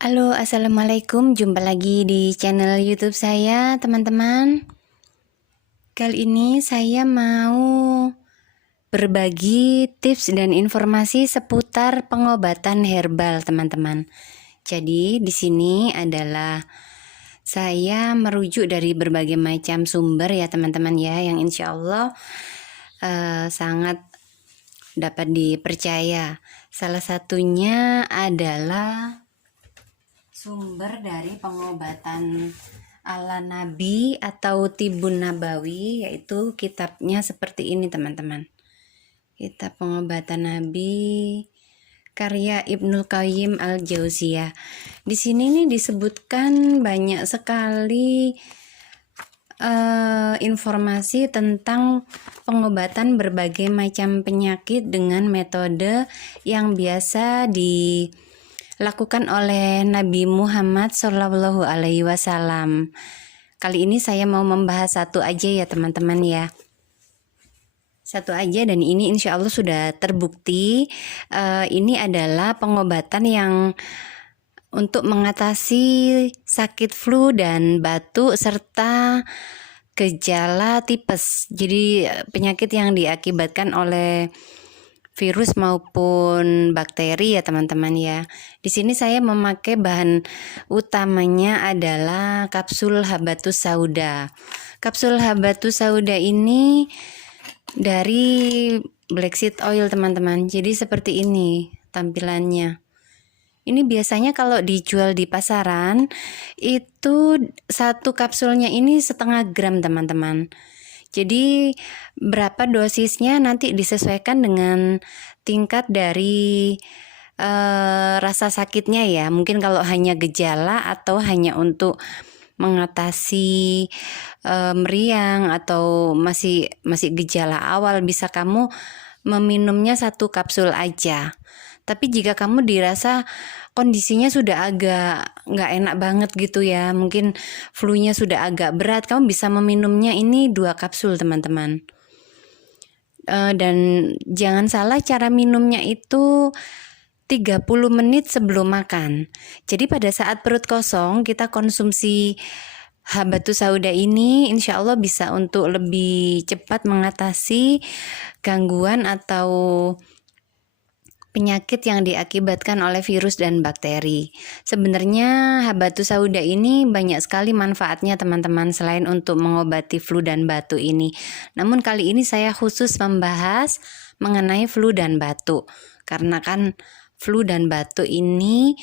Halo, assalamualaikum. Jumpa lagi di channel YouTube saya, teman-teman. Kali ini saya mau berbagi tips dan informasi seputar pengobatan herbal, teman-teman. Jadi, di sini adalah saya merujuk dari berbagai macam sumber ya, teman-teman ya, yang insya Allah sangat dapat dipercaya. Salah satunya adalah sumber dari pengobatan ala Nabi atau Tibun Nabawi, yaitu kitabnya seperti ini, teman-teman. Kitab pengobatan Nabi karya Ibnul Qayyim Al-Jauziyah. Di sini nih disebutkan banyak sekali informasi tentang pengobatan berbagai macam penyakit dengan metode yang biasa dilakukan oleh Nabi Muhammad Shallallahu Alaihi Wasallam. Kali ini saya mau membahas satu aja ya, teman-teman ya. Satu aja, dan ini insya Allah sudah terbukti. Ini adalah pengobatan yang untuk mengatasi sakit flu dan batuk serta gejala tipes. Jadi penyakit yang diakibatkan oleh virus maupun bakteri ya, teman-teman ya. Di sini saya memakai bahan utamanya adalah kapsul Habatus Sauda. Kapsul Habatus Sauda ini dari black seed oil, teman-teman. Jadi seperti ini tampilannya. Ini biasanya kalau dijual di pasaran itu satu kapsulnya ini 1/2 gram, teman-teman. Jadi berapa dosisnya nanti disesuaikan dengan tingkat dari rasa sakitnya ya. Mungkin kalau hanya gejala atau hanya untuk mengatasi meriang atau masih gejala awal, bisa kamu meminumnya 1 kapsul aja. Tapi jika kamu dirasa kondisinya sudah agak nggak enak banget gitu ya, mungkin flu-nya sudah agak berat, kamu bisa meminumnya ini 2 kapsul, teman-teman. Dan jangan salah, cara minumnya itu 30 menit sebelum makan. Jadi pada saat perut kosong kita konsumsi Habatus Sauda ini, insya Allah bisa untuk lebih cepat mengatasi gangguan atau penyakit yang diakibatkan oleh virus dan bakteri. Sebenarnya Habatus Sauda ini banyak sekali manfaatnya, teman-teman, selain untuk mengobati flu dan batuk ini. Namun kali ini saya khusus membahas mengenai flu dan batuk, karena kan flu dan batuk ini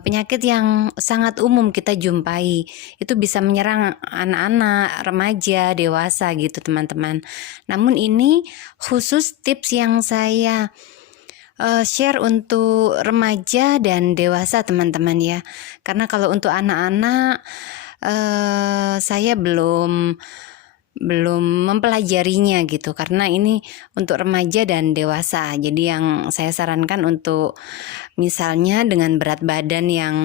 penyakit yang sangat umum kita jumpai. Itu bisa menyerang anak-anak, remaja, dewasa gitu, teman-teman. Namun ini khusus tips yang saya share untuk remaja dan dewasa, teman-teman ya. Karena kalau untuk anak-anak saya belum mempelajarinya gitu, karena ini untuk remaja dan dewasa. Jadi yang saya sarankan untuk misalnya dengan berat badan yang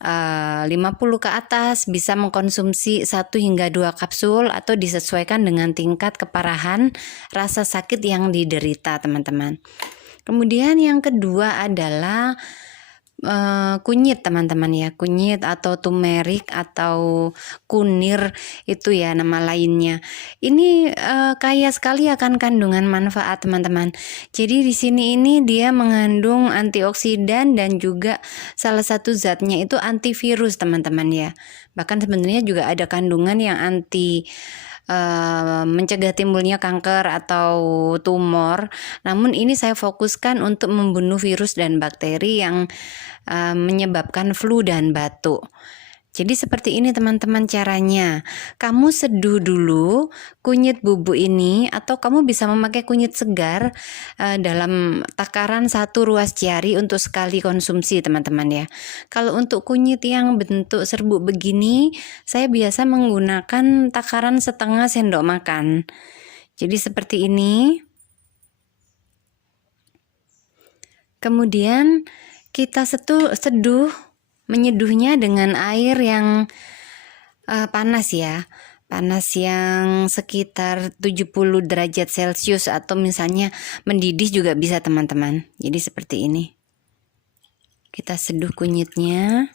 50 ke atas bisa mengkonsumsi 1 hingga 2 kapsul atau disesuaikan dengan tingkat keparahan rasa sakit yang diderita, teman-teman. Kemudian yang kedua adalah kunyit, teman-teman ya. Kunyit atau turmeric atau kunir, itu ya nama lainnya. Ini kaya sekali akan kandungan manfaat, teman-teman. Jadi di sini ini dia mengandung antioksidan dan juga salah satu zatnya itu antivirus, teman-teman ya. Bahkan sebenarnya juga ada kandungan yang anti mencegah timbulnya kanker atau tumor. Namun ini saya fokuskan untuk membunuh virus dan bakteri yang menyebabkan flu dan batuk. Jadi seperti ini, teman-teman, caranya. Kamu seduh dulu kunyit bubuk ini, atau kamu bisa memakai kunyit segar dalam takaran 1 ruas jari untuk sekali konsumsi, teman-teman ya. Kalau untuk kunyit yang bentuk serbuk begini, saya biasa menggunakan takaran 1/2 sendok makan. Jadi seperti ini. Kemudian kita seduh, menyeduhnya dengan air yang panas ya. Panas yang sekitar 70 derajat Celcius, atau misalnya mendidih juga bisa, teman-teman. Jadi seperti ini. Kita seduh kunyitnya.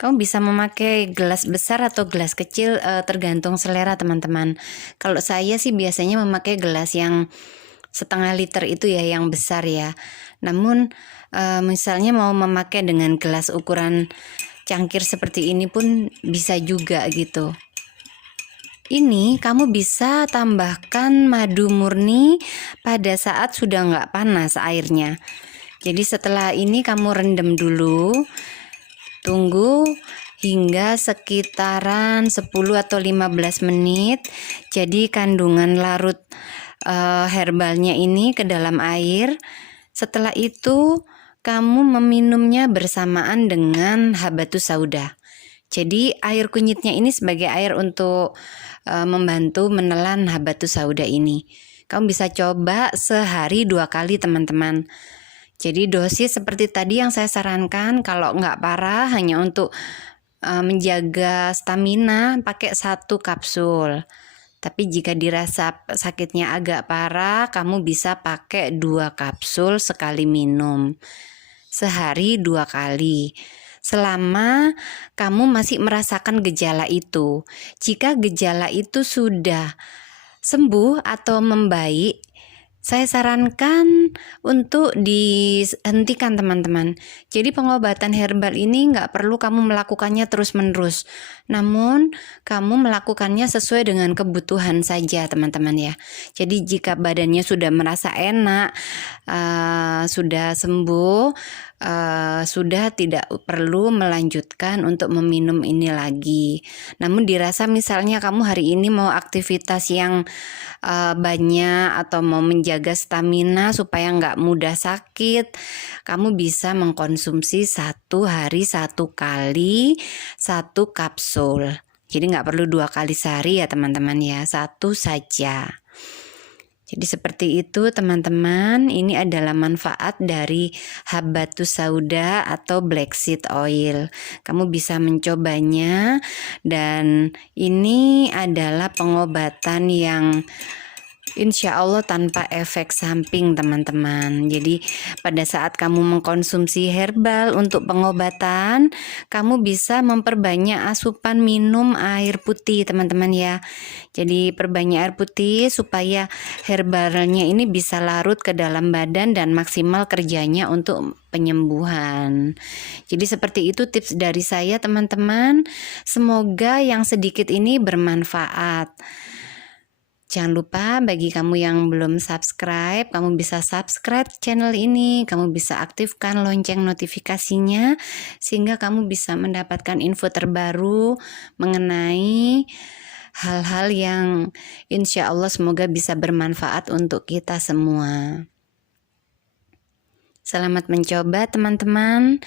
Kamu bisa memakai gelas besar atau gelas kecil, tergantung selera teman-teman. Kalau saya sih biasanya memakai gelas yang setengah liter itu ya, yang besar ya. Namun misalnya mau memakai dengan gelas ukuran cangkir seperti ini pun bisa juga gitu. Ini kamu bisa tambahkan madu murni pada saat sudah nggak panas airnya. Jadi setelah ini kamu rendam dulu, tunggu hingga sekitaran 10 atau 15 menit. Jadi kandungan larut herbalnya ini ke dalam air. Setelah itu kamu meminumnya bersamaan dengan habatus sauda. Jadi air kunyitnya ini sebagai air untuk membantu menelan habatus sauda ini. Kamu bisa coba sehari 2 kali teman-teman. Jadi dosis seperti tadi yang saya sarankan, kalau nggak parah hanya untuk menjaga stamina pakai 1 kapsul. Tapi jika dirasa sakitnya agak parah, kamu bisa pakai 2 kapsul sekali minum. Sehari 2 kali. Selama kamu masih merasakan gejala itu. Jika gejala itu sudah sembuh atau membaik, saya sarankan untuk dihentikan teman-teman. Jadi pengobatan herbal ini nggak perlu kamu melakukannya terus-menerus. Namun kamu melakukannya sesuai dengan kebutuhan saja teman-teman ya. Jadi jika badannya sudah merasa enak, sudah sembuh, sudah tidak perlu melanjutkan untuk meminum ini lagi. Namun dirasa misalnya kamu hari ini mau aktivitas yang banyak atau mau menjaga stamina supaya nggak mudah sakit, kamu bisa mengkonsumsi 1 hari 1 kali 1 kapsul. Jadi nggak perlu 2 kali sehari ya teman-teman ya, 1 saja. Jadi seperti itu teman-teman, ini adalah manfaat dari habatus sauda atau black seed oil. Kamu bisa mencobanya, dan ini adalah pengobatan yang insya Allah tanpa efek samping teman-teman. Jadi pada saat kamu mengkonsumsi herbal untuk pengobatan, kamu bisa memperbanyak asupan minum air putih teman-teman ya. Jadi perbanyak air putih supaya herbalnya ini bisa larut ke dalam badan dan maksimal kerjanya untuk penyembuhan. Jadi seperti itu tips dari saya teman-teman. Semoga yang sedikit ini bermanfaat. Jangan lupa bagi kamu yang belum subscribe, kamu bisa subscribe channel ini, kamu bisa aktifkan lonceng notifikasinya sehingga kamu bisa mendapatkan info terbaru mengenai hal-hal yang insya Allah semoga bisa bermanfaat untuk kita semua. Selamat mencoba teman-teman.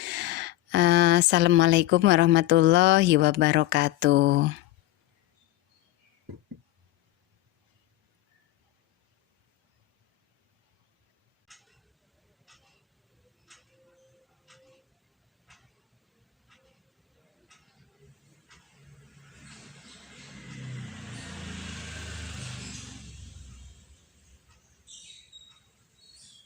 Assalamualaikum warahmatullahi wabarakatuh.